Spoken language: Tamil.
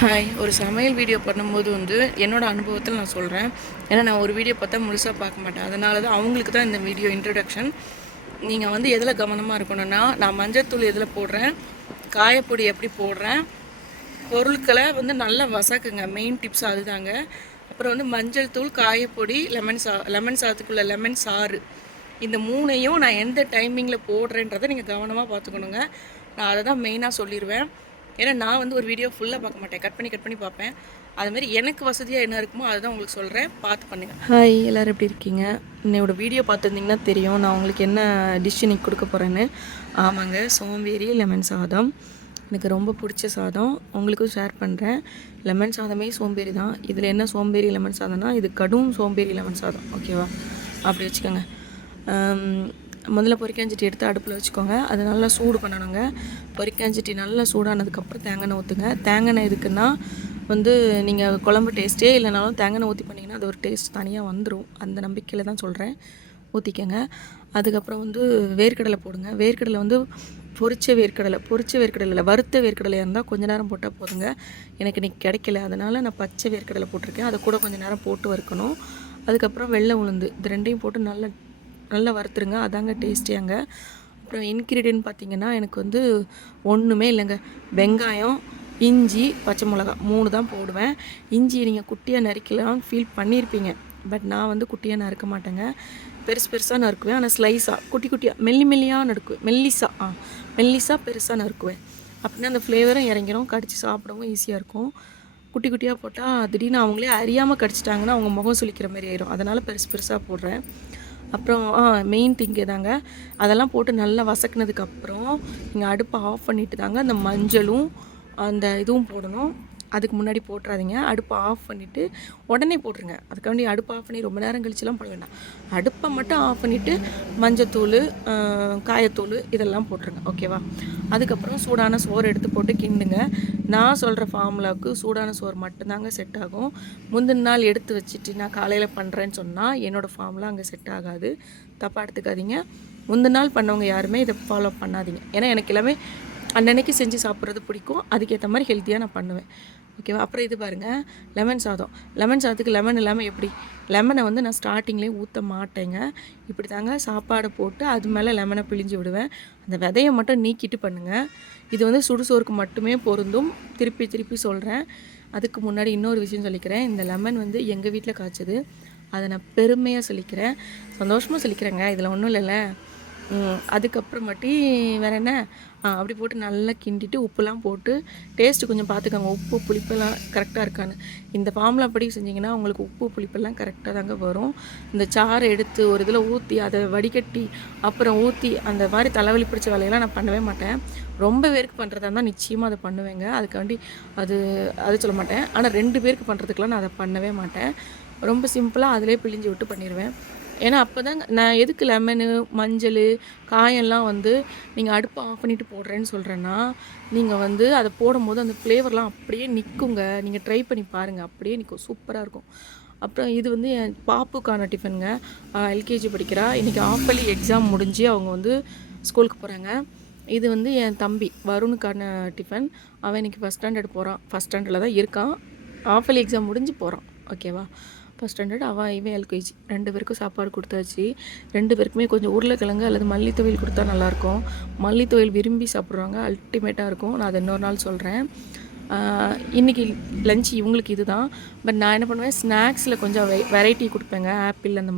ஹாய், ஒரு சமையல் வீடியோ பண்ணும்போது வந்து என்னோடய அனுபவத்தில் நான் சொல்கிறேன். ஏன்னா நான் ஒரு வீடியோ பார்த்தா முழுசாக பார்க்க மாட்டேன். அதனால தான் அவங்களுக்கு தான் இந்த வீடியோ இன்ட்ரடக்ஷன். நீங்கள் வந்து எதில் கவனமாக இருக்கணும்னா, நான் மஞ்சள்தூள் எதில் போடுறேன், காயப்பொடி எப்படி போடுறேன், பொருட்களை வந்து நல்லா வசக்குங்க. மெயின் டிப்ஸ் அதுதாங்க. அப்புறம் வந்து மஞ்சள் தூள், காயப்பொடி, லெமன் சாதத்துக்குள்ள லெமன் சாறு, இந்த மூணையும் நான் எந்த டைமிங்கில் போடுறேன்றதை நீங்கள் கவனமாக பார்த்துக்கணுங்க. நான் அதை தான் மெயினாக சொல்லிடுவேன். ஏன்னா நான் வந்து ஒரு வீடியோ ஃபுல்லாக பார்க்க மாட்டேன், கட் பண்ணி பார்ப்பேன். அதுமாரி எனக்கு வசதியாக என்ன இருக்குமோ அதை தான் உங்களுக்கு சொல்கிறேன், பார்த்து பண்ணுங்கள். ஹாய், எல்லோரும் எப்படி இருக்கீங்க? என்னோடய வீடியோ பார்த்துருந்தீங்கன்னா தெரியும் நான் உங்களுக்கு என்ன டிஷ் இன்னைக்கு கொடுக்க போகிறேன்னு. ஆமாங்க, சோம்பேறி லெமன் சாதம். எனக்கு ரொம்ப பிடிச்ச சாதம், உங்களுக்கும் ஷேர் பண்ணுறேன். லெமன் சாதமே சோம்பேறி தான். இதில் என்ன சோம்பேறி லெமன் சாதம்னா, இது கடும் சோம்பேறி லெமன் சாதம். ஓகேவா? அப்படி வச்சுக்கோங்க. முதல்ல பொரிக்காஞ்சட்டி எடுத்து அடுப்பில் வச்சுக்கோங்க. அது நல்லா சூடு பண்ணணுங்க. பொரிக்காஞ்சட்டி நல்லா சூடானதுக்கப்புறம் தேங்காய் ஊற்றுங்க. தேங்காய் எதுக்குன்னா வந்து நீங்கள் குழம்பு டேஸ்ட்டே இல்லைனாலும் தேங்காய் ஊற்றி பண்ணிங்கன்னா அது ஒரு டேஸ்ட் தனியாக வந்துடும். அந்த நம்பிக்கையில் தான் சொல்கிறேன், ஊற்றிக்கங்க. அதுக்கப்புறம் வந்து வேர்க்கடலை போடுங்க. வேர்க்கடலை வந்து பொரிச்ச வேர்க்கடலை இல்லை, வறுத்த வேர்க்கடலையாக இருந்தால் கொஞ்சம் நேரம் போட்டால் போதுங்க. எனக்கு இன்றைக்கி கிடைக்கல, அதனால் நான் பச்சை வேர்க்கடலை போட்டிருக்கேன். அதை கூட கொஞ்சம் நேரம் போட்டு வறுக்கணும். அதுக்கப்புறம் வெள்ளை உளுந்து, இது ரெண்டையும் போட்டு நல்லா வறுத்துருங்க. அதாங்க டேஸ்டியாங்க. அப்புறம் இன்க்ரீடியன்ட் பார்த்திங்கன்னா எனக்கு வந்து ஒன்றுமே இல்லைங்க. வெங்காயம், இஞ்சி, பச்சை மிளகா 3 தான் போடுவேன். இஞ்சி நீங்கள் குட்டியாக நறுக்கலாம்னு ஃபீல் பண்ணியிருப்பீங்க. பட் நான் வந்து குட்டியாக நறுக்க மாட்டேங்க, பெருசாக நறுக்குவேன். ஆனால் ஸ்லைஸாக குட்டியாக மெல்லியாக நறுக்குவேன். மெல்லிஸாக பெருசாக நறுக்குவேன். அப்படின்னா அந்த ஃப்ளேவரும் இறங்கிடும், கடிச்சு சாப்பிடவும் ஈஸியாக இருக்கும். குட்டியாக போட்டால் திடீர்னு அவங்களே அறியாமல் கடிச்சிட்டாங்கன்னா அவங்க முகம் சுளிக்கிற மாதிரி ஆயிரும். அதனால் பெருசாக போடுறேன். அப்புறம் மெயின் திங்கு தாங்க. அதெல்லாம் போட்டு நல்லா வசக்குனதுக்கப்புறம் நீங்கள் அடுப்பை ஆஃப் பண்ணிவிட்டு தாங்க அந்த மஞ்சளும் அந்த இதுவும் போடணும். அதுக்கு முன்னாடி போட்டுறாதீங்க. அடுப்பை ஆஃப் பண்ணிவிட்டு உடனே போட்டுருங்க. அதுக்காண்டி அடுப்பை ஆஃப் பண்ணி ரொம்ப நேரம் கழிச்சுலாம் போட வேண்டாம். அடுப்பை மட்டும் ஆஃப் பண்ணிவிட்டு மஞ்சத்தூள், காயத்தூள் இதெல்லாம் போட்டுருங்க. ஓகேவா? அதுக்கப்புறம் சூடான சோறு எடுத்து போட்டு கிண்டுங்க. நான் சொல்கிற ஃபார்முலாவுக்கு சூடான சோறு மட்டும்தாங்க செட் ஆகும். முந்தின நாள் எடுத்து வச்சுட்டு நான் காலையில் பண்ணுறேன்னு சொன்னால் என்னோடய ஃபார்முலா அங்கே செட் ஆகாது. தப்பாக எடுத்துக்காதீங்க. முந்தின நாள் பண்ணவங்க யாருமே இதை ஃபாலோ பண்ணாதீங்க. ஏன்னா எனக்கு எல்லாமே அன்னன்னைக்கு செஞ்சு சாப்பிட்றது பிடிக்கும். அதுக்கேற்ற மாதிரி ஹெல்த்தியாக நான் பண்ணுவேன். ஓகேவா? அப்புறம் இது பாருங்கள், லெமன் சாதத்துக்கு லெமன் இல்லாமல் எப்படி? லெமனை வந்து நான் ஸ்டார்டிங்லேயே ஊற்ற மாட்டேங்க. இப்படி தாங்க சாப்பாடை போட்டு அது மேலே லெமனை பிழிஞ்சு விடுவேன். அந்த விதையை மட்டும் நீக்கிட்டு பண்ணுங்கள். இது வந்து சுடுசோறுக்கு மட்டுமே பொருந்தும். திருப்பி சொல்கிறேன். அதுக்கு முன்னாடி இன்னொரு விஷயம் சொல்லிக்கிறேன். இந்த லெமன் வந்து எங்கள் வீட்டில் காய்ச்சது. அதை நான் பெருமையாக சொல்லிக்கிறேன், சந்தோஷமாக சொல்லிக்கிறேங்க. இதில் ஒன்றும் இல்லைல்ல. அதுக்கப்புறமாட்டி வேறு என்ன, அப்படி போட்டு நல்லா கிண்டிட்டு உப்புலாம் போட்டு டேஸ்ட்டு கொஞ்சம் பார்த்துக்கோங்க, உப்பு புளிப்பெல்லாம் கரெக்டாக இருக்கான்னு. இந்த ஃபார்முலா படி செஞ்சிங்கன்னா உங்களுக்கு உப்பு புளிப்பெல்லாம் கரெக்டாக தாங்க வரும். இந்த சாறை எடுத்து ஒரு இதில் ஊற்றி அதை வடிகட்டி அப்புறம் ஊற்றி அந்த மாதிரி தலைவலி பிடிச்ச வேலையெல்லாம் நான் பண்ணவே மாட்டேன். ரொம்ப பேருக்கு பண்ணுறதா இருந்தால் நிச்சயமாக அதை பண்ணுவேங்க. அதுக்காண்டி அது சொல்ல மாட்டேன். ஆனால் 2 பேருக்கு பண்ணுறதுக்கெலாம் நான் அதை பண்ணவே மாட்டேன். ரொம்ப சிம்பிளாக அதிலே பிழிஞ்சு விட்டு பண்ணிடுவேன். ஏன்னா அப்போ தாங்க நான் எதுக்கு லெமனு, மஞ்சள், காயெல்லாம் வந்து நீங்கள் அடுப்பை ஆஃப் பண்ணிவிட்டு போடுறேன்னு சொல்கிறேன்னா, நீங்கள் வந்து அதை போடும்போது அந்த ஃப்ளேவர்லாம் அப்படியே நிற்குங்க. நீங்கள் ட்ரை பண்ணி பாருங்கள், அப்படியே நிற்கும், சூப்பராக இருக்கும். அப்புறம் இது வந்து என் பாப்புக்கான டிஃபனுங்க. எல்கேஜி படிக்கிறா. இன்றைக்கி ஆஃபலி எக்ஸாம் முடிஞ்சு அவங்க வந்து ஸ்கூலுக்கு போகிறாங்க. இது வந்து என் தம்பி வருணுக்கான டிஃபன். அவன் இன்றைக்கி ஃபஸ்ட் ஸ்டாண்டர்ட் போகிறான். ஃபஸ்ட் ஸ்டாண்டர்டில் தான் இருக்கான். ஆஃபலி எக்ஸாம் முடிஞ்சு போகிறான். ஓகேவா? ஃபஸ்ட் ஸ்டாண்டர்ட், இவன் எல்கேஜி. 2 பேருக்கும் சாப்பாடு கொடுத்தாச்சு. 2 பேருக்குமே கொஞ்சம் உருளைக்கிழங்கு அல்லது மல்லித்தொவையல் கொடுத்தா நல்லாயிருக்கும். மல்லித்தொவையல் விரும்பி சாப்பிட்றாங்க, அல்டிமேட்டாக இருக்கும். நான் அதை இன்னொரு நாள் சொல்கிறேன். இன்றைக்கி லஞ்ச் இவங்களுக்கு இது தான். பட் நான் என்ன பண்ணுவேன், ஸ்நாக்ஸில் கொஞ்சம் வெரைட்டி கொடுப்பேங்க. ஆப்பிள் அந்த